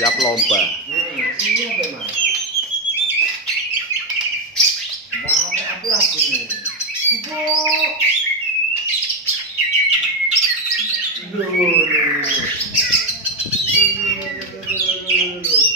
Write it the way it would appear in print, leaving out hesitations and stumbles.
siap lomba. Ini apa mas? Nah, apa lagu nih? Ibu. Duh.